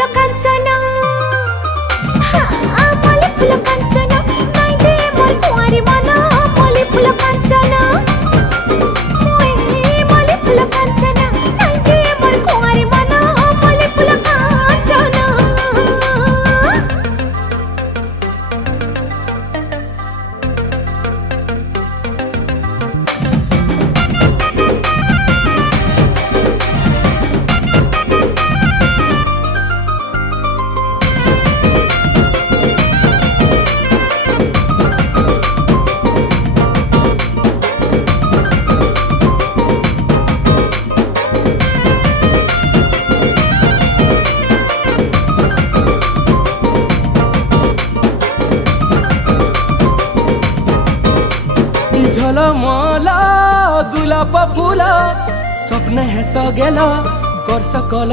फुल कांचना मल्ली फुल कांचना नाई दे मोर कुंवारी मन मल्ली फुल कांचना मल्ली फुल कांचना नाई दे मोर कुंवारी मन मल्ली फुल कांचना। झलमला गुलाब फुला स्वप्न हे सगेला कर सकल